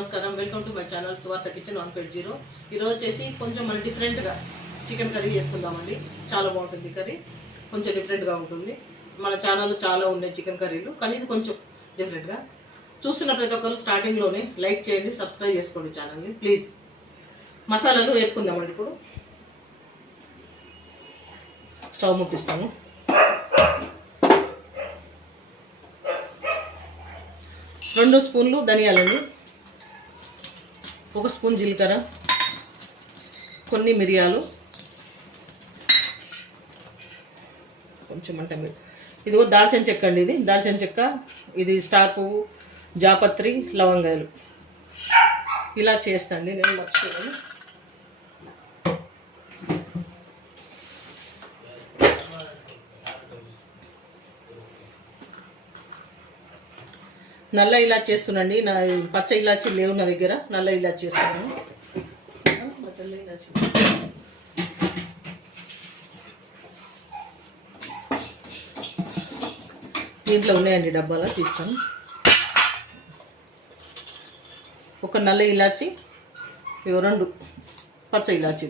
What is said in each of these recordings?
నమస్కారం, welcome to my channel సువార్త kitchen 150. ఈరోజు వచ్చేసి కొంచెం మనం డిఫరెంట్గా చికెన్ కర్రీ చేసుకుందామండి. చాలా బాగుంటుంది కర్రీ, కొంచెం డిఫరెంట్గా ఉంటుంది. మన ఛానల్లో చాలా ఉన్నాయి చికెన్ కర్రీలు, కానీ ఇది కొంచెం డిఫరెంట్గా. చూస్తున్న ప్రతి ఒక్కరు స్టార్టింగ్లోనే లైక్ చేయండి, సబ్స్క్రైబ్ చేసుకోండి ఛానల్ని ప్లీజ్. మసాలాలు వేపుకుందామండి. ఇప్పుడు స్టవ్ ముట్టిస్తాము. రెండు స్పూన్లు ధనియాలండి, 1 స్పూన్ జీలకర్ర, కొన్ని మిరియాలు, కొంచెం అంటే ఇదిగో దాల్చిన చెక్క అండి. ఇది దాల్చిన చెక్క, ఇది స్టార్ పువ్వు, జాపత్రి, లవంగాయలు. ఇలా చేస్తాండి, నేను మర్చిపోయాను. నల్ల ఇలాచి చేస్తున్నాండి. నా పచ్చ ఇలాచి లేవు నా దగ్గర, నల్ల ఇలాచి చేస్తున్నాను. దీంట్లో ఉన్నాయండి డబ్బాలో, తీస్తాను. ఒక నల్ల ఇలాచి, 2 పచ్చ ఇలాచి.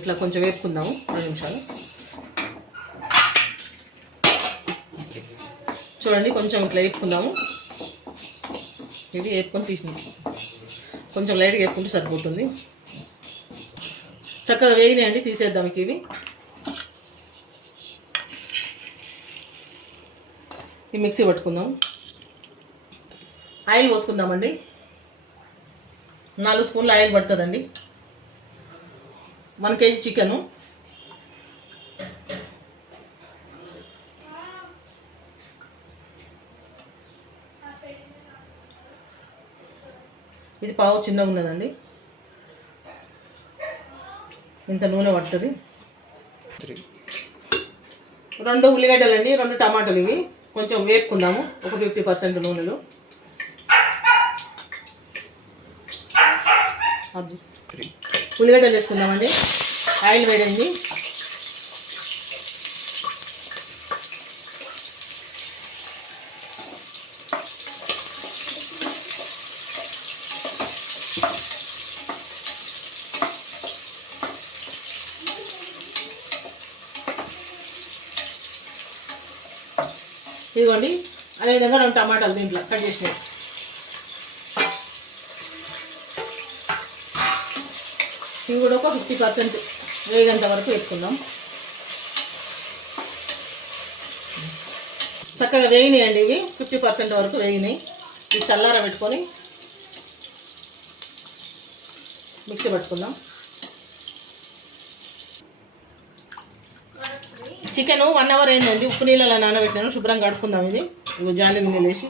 ఇట్లా కొంచెం వేపుకుందాము 2 నిమిషాలు. చూడండి, కొంచెం ఇట్లా వేపుకుందాము. ఇది వేపుకొని తీసింది, కొంచెం లైట్గా వేపుకుంటే సరిపోతుంది. చక్కగా వేగినాయండి, తీసేద్దాం. ఇవి ఈ మిక్సీ పట్టుకుందాం. ఆయిల్ పోసుకుందామండి. 4 స్పూన్లు ఆయిల్ పడుతుందండి. 1 కేజీ చికెను. ఇది పావు చిన్నగా ఉన్నదండి, ఇంత నూనె పడుతుంది. 2 ఉల్లిగడ్డలు అండి, 2 టమాటాలు. ఇవి కొంచెం వేపుకుందాము, ఒక 50% నూనెలో. ఉల్లిగడ్డలు వేసుకుందామండి. ఆయిల్ వేడండి. ఇదిగోండి, అదేవిధంగా 2 టమాటాలు దీంట్లో కట్ చేసినాయి. ఇవి కూడా ఒక 50% వేగంత వరకు వేసుకుందాం. చక్కగా వేగినాయండి. ఇవి 50% వరకు వేగినాయి. ఇవి చల్లార పెట్టుకొని మిక్సీ పట్టుకుందాం. చికెను 1 అవర్ అయిందండి, ఉప్పు నీళ్ళలో నానబెట్టాను. శుభ్రంగా కడుక్కుందాం. ఇది ఇవి జాలి గిన్నెలు వేసి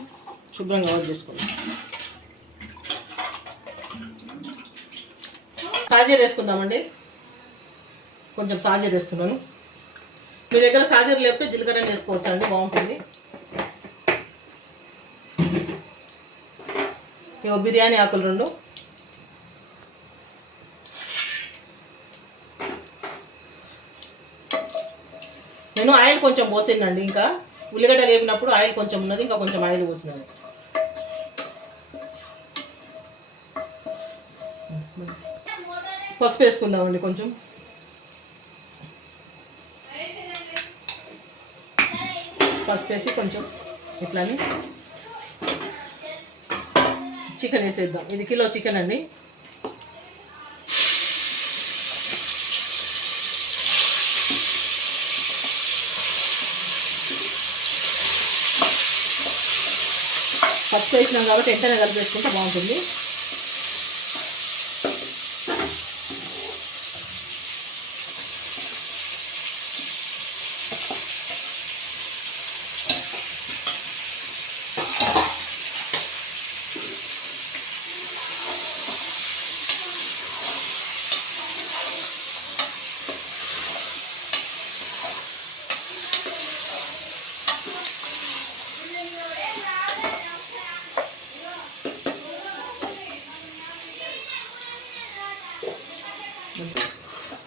శుభ్రంగా కవర్ చేసుకుందాం. సాజీర వేసుకుందామండి. కొంచెం సాజీర వేస్తున్నాను. మీ దగ్గర సాజీర లేకపోతే జీలకర్ర వేసుకోవచ్చు అండి, బాగుంటుంది. ఇవి బిర్యానీ ఆకులు 2. నేను ఆయిల్ కొంచెం పోసిందండి. ఇంకా ఉల్లిగడ్డ వేపినప్పుడు ఆయిల్ కొంచెం ఉన్నది, ఇంకా కొంచెం ఆయిల్ పోసినాను. పసుపు వేసుకుందామండి కొంచెం. పసుపు వేసి కొంచెం ఇట్లానే చికెన్ వేసేద్దాం. ఇది కిలో చికెన్ అండి. పసుపు వేసినాం కాబట్టి వెంటనే కలిపేసుకుంటే బాగుంటుంది.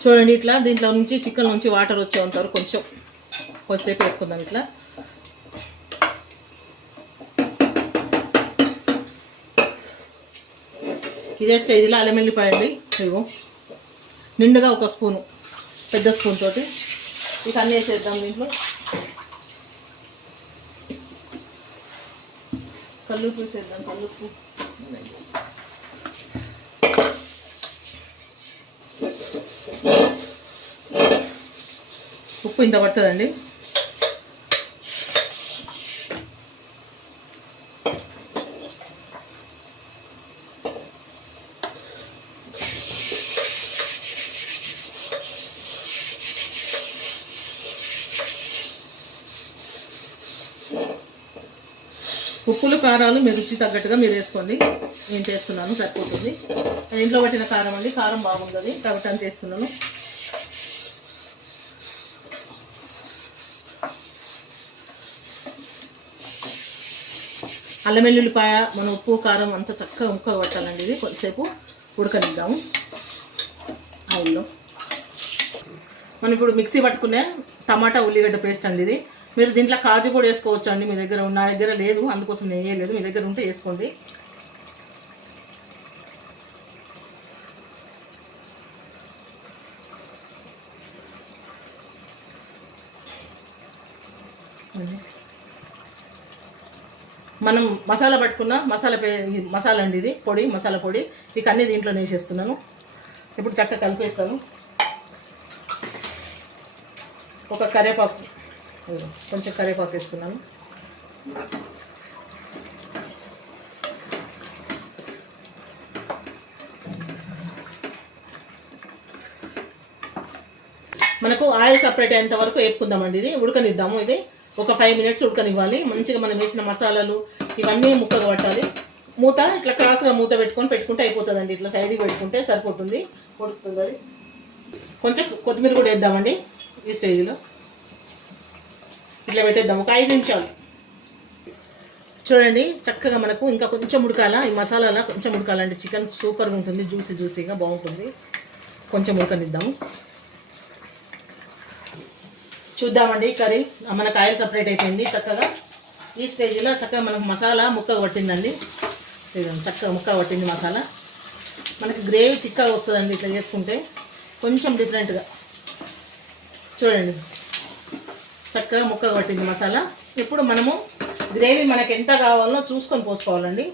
చూడండి, ఇట్లా దీంట్లో నుంచి చికెన్ నుంచి వాటర్ వచ్చేంత వరకు కొంచెం కొద్దిసేపు వేసుకుందాం. ఇట్లా ఇదే స్టేజ్లో అల్లం వెల్లిపాయ అండి. ఇదిగో నిండుగా ఒక స్పూను, పెద్ద స్పూన్ తోటి ఇక అన్నీ వేసేద్దాం. దీంట్లో కల్లుప్పు వేసేద్దాం. కల్లుప్పు, ఉప్పు ఇంత పడుతుందండి. ఉప్పులు కారాలు మీ రుచి తగ్గట్టుగా మీరు వేసుకోండి. నేను చేస్తున్నాను, సరిపోతుంది. నేను ఇంట్లో పట్టిన కారం అండి, కారం బాగుంటుంది కాబట్టి అంత వేస్తున్నాను. అల్లం వెల్లుల్లిపాయ మన ఉప్పు కారం అంతా చక్కగా ముక్కగా పట్టాలండి. ఇది కొద్దిసేపు ఉడకనిద్దాము ఆయిల్లో. మనం ఇప్పుడు మిక్సీ పట్టుకునే టమాటా ఉల్లిగడ్డ పేస్ట్ అండి ఇది. మీరు దీంట్లో కాజు కూడా వేసుకోవచ్చు అండి. మీ దగ్గర నా దగ్గర లేదు, అందుకోసం నేను వేయలేదు. మీ దగ్గర ఉంటే వేసుకోండి. మనం మసాలా పట్టుకున్న మసాలా అండి ఇది, పొడి, మసాలా పొడి. ఇక అన్నీ దీంట్లో వేసేస్తున్నాను. ఇప్పుడు చక్కగా కలిపేస్తాను. ఒక కరివేపాకు, కొంచెం కరివేపాకు వేస్తున్నాను. మనకు ఆయిల్ సపరేట్ అయ్యేంత వరకు వేపుకుందామండి. ఇది ఉడకనిద్దాము. ఇది ఒక 5 మినిట్స్ ఉడకనివ్వాలి. మంచిగా మనం వేసిన మసాలాలు ఇవన్నీ ముక్కగా పట్టాలి. మూత ఇట్లా క్రాస్గా మూత పెట్టుకుంటే అయిపోతుందండి. ఇట్లా సైడ్కి పెట్టుకుంటే సరిపోతుంది, ఉడుకుతుంది. అది కొంచెం కొత్తిమీర కూడా వేద్దామండి. ఈ స్టేజ్లో ఇట్లా పెట్టేద్దాం ఒక 5 నిమిషాలు. చూడండి చక్కగా మనకు ఇంకా కొంచెం ఉడకాల. ఈ మసాలాలా కొంచెం ఉడకాలండి. చికెన్ సూపర్గా ఉంటుంది, జ్యూసీగా బాగుంటుంది. కొంచెం ఉడకనిద్దాము. చూద్దామండి. కర్రీ మనకు ఆయిల్ సపరేట్ అయిపోయింది చక్కగా. ఈ స్టేజ్లో చక్కగా మనకు మసాలా ముక్కగా పట్టిందండి. చక్కగా ముక్కగా పట్టింది మసాలా. మనకి గ్రేవీ చిక్కగా వస్తుందండి ఇట్లా చేసుకుంటే, కొంచెం డిఫరెంట్గా. చూడండి చక్కగా ముక్కగా పట్టింది మసాలా. ఇప్పుడు మనము గ్రేవీ మనకు ఎంత కావాలో చూసుకొని పోసుకోవాలండి.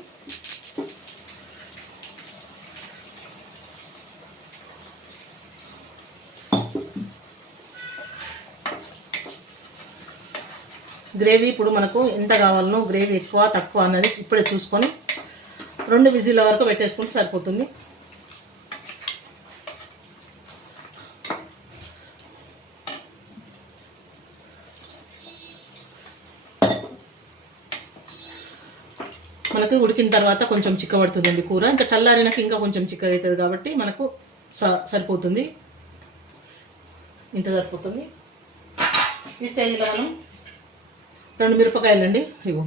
గ్రేవీ ఇప్పుడు మనకు ఎంత కావాలనో, గ్రేవీ ఎక్కువ తక్కువ అన్నది ఇప్పుడే చూసుకొని 2 విజిల్ల వరకు పెట్టేసుకుంటే సరిపోతుంది. మనకు ఉడికిన తర్వాత కొంచెం చిక్కబడుతుందండి కూర. ఇంకా చల్లారినాక ఇంకా కొంచెం చిక్కగా అవుతుంది కాబట్టి మనకు సరిపోతుంది. ఇంత సరిపోతుంది. ఈ స్టేజ్లో మనం 2 మిరపకాయలు అండి, ఇగో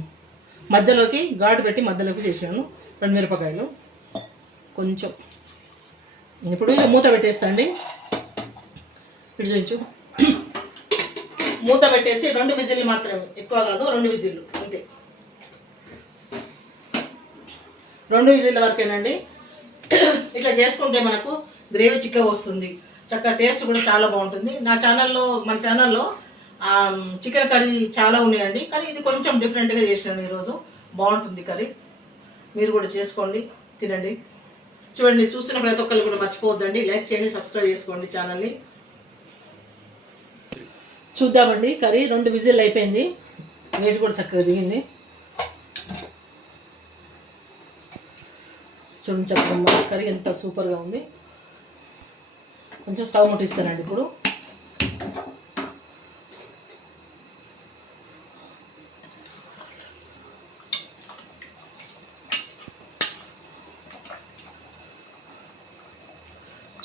మధ్యలోకి ఘాటు పెట్టి మధ్యలోకి చేసాను. 2 మిరపకాయలు కొంచెం. ఇప్పుడు మూత పెట్టేస్తా అండి. ఇటు చూపించు. మూత పెట్టేసి 2 విజిల్లు మాత్రమే, ఎక్కువ కాదు, 2 విజిల్లు అంతే. 2 విజిల్ల వరకేనండి. ఇట్లా చేసుకుంటే మనకు గ్రేవీ చిక్కగా వస్తుంది. చక్కగా టేస్ట్ కూడా చాలా బాగుంటుంది. మన ఛానల్లో చికెన్ కర్రీ చాలా ఉన్నాయండి, కానీ ఇది కొంచెం డిఫరెంట్గా చేసినాను ఈరోజు. బాగుంటుంది కర్రీ, మీరు కూడా చేసుకోండి, తినండి. చూడండి, చూస్తున్న ప్రతి ఒక్కరు కూడా మర్చిపోవద్దండి, లైక్ చేయండి, సబ్స్క్రైబ్ చేసుకోండి ఛానల్ని. చూద్దామండి. కర్రీ 2 విజిల్ అయిపోయింది, నీట్ కూడా చక్కగా దిగింది. చూడండి చక్కగా కర్రీ ఎంత సూపర్గా ఉంది. కొంచెం స్టవ్ ముట్టిస్తానండి ఇప్పుడు.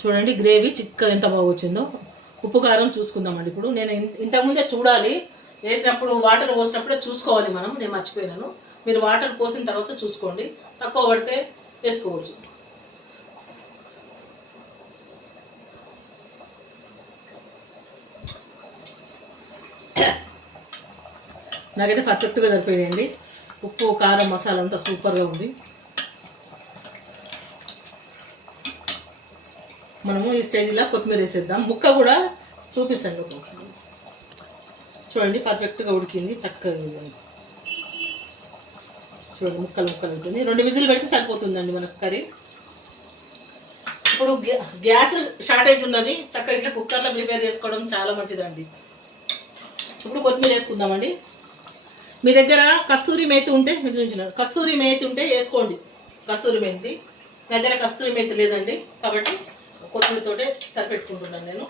చూడండి గ్రేవీ చిక్కగా ఎంత బాగా వచ్చిందో. ఉప్పు కారం చూసుకుందామండి ఇప్పుడు. నేను ఇంతకుముందే చూడాలి, వేసినప్పుడు వాటర్ పోసినప్పుడే చూసుకోవాలి మనం. నేను మర్చిపోయినాను. మీరు వాటర్ పోసిన తర్వాత చూసుకోండి, తక్కువ పడితే వేసుకోవచ్చు. నాకైతే పర్ఫెక్ట్గా సరిపోయింది. ఉప్పు కారం మసాలా అంతా సూపర్గా ఉంది. మనము ఈ స్టేజ్లో కొత్తిమీర వేసేద్దాం. ముక్క కూడా చూపిస్తాను. చూడండి పర్ఫెక్ట్గా ఉడికింది, చక్కగా చూడండి ముక్కలు ముక్కలు అవుతుంది. 2 విజిల్ పెడితే సరిపోతుందండి మనకు కర్రీ. ఇప్పుడు గ్యాస్ షార్టేజ్ ఉన్నది, చక్కగా ఇట్లా కుక్కర్లో ప్రిపేర్ చేసుకోవడం చాలా మంచిదండి. ఇప్పుడు కొత్తిమీర వేసుకుందామండి. మీ దగ్గర కస్తూరి మేతి ఉంటే కస్తూరి మేతి ఉంటే వేసుకోండి. కస్తూరి మేతి దగ్గర కస్తూరి మేతి లేదండి కాబట్టి కొత్తిమీరతోటే సరిపెట్టుకుంటున్నాను నేను.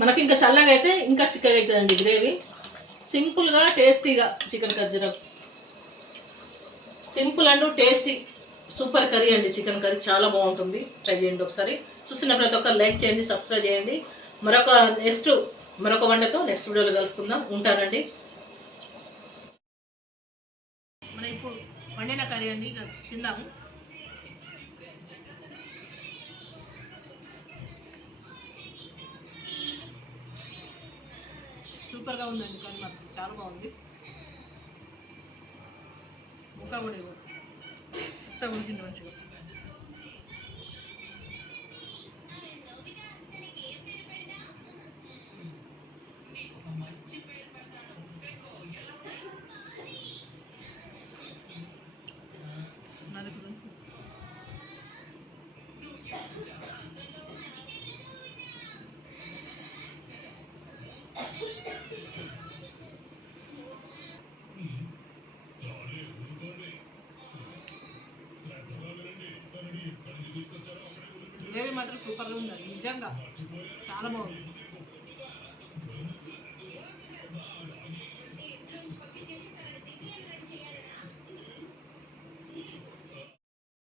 మనకి ఇంకా చల్లగా అయితే ఇంకా చిక్కగా అవుతుందండి గ్రేవీ. సింపుల్గా టేస్టీగా chicken curry, simple and tasty super curry అండి. చికెన్ కర్రీ చాలా బాగుంటుంది, ట్రై చేయండి ఒకసారి. చూస్తున్న ప్రతి ఒక్కరు లైక్ చేయండి, సబ్స్క్రైబ్ చేయండి. మరొక వంటతో నెక్స్ట్ వీడియోలో కలుసుకుందాం. ఉంటానండి. మనం ఇప్పుడు వండిన కర్రీ అండి, ఇక తిందాము. సూపర్గా ఉందండి కర్రీ, మాత్రం చాలా బాగుంది. ముక్క కూడా ఉడికింది మంచిగా. గ్రేవీ మాత్రం సూపర్గా ఉందండి, నిజంగా చాలా బాగుంది.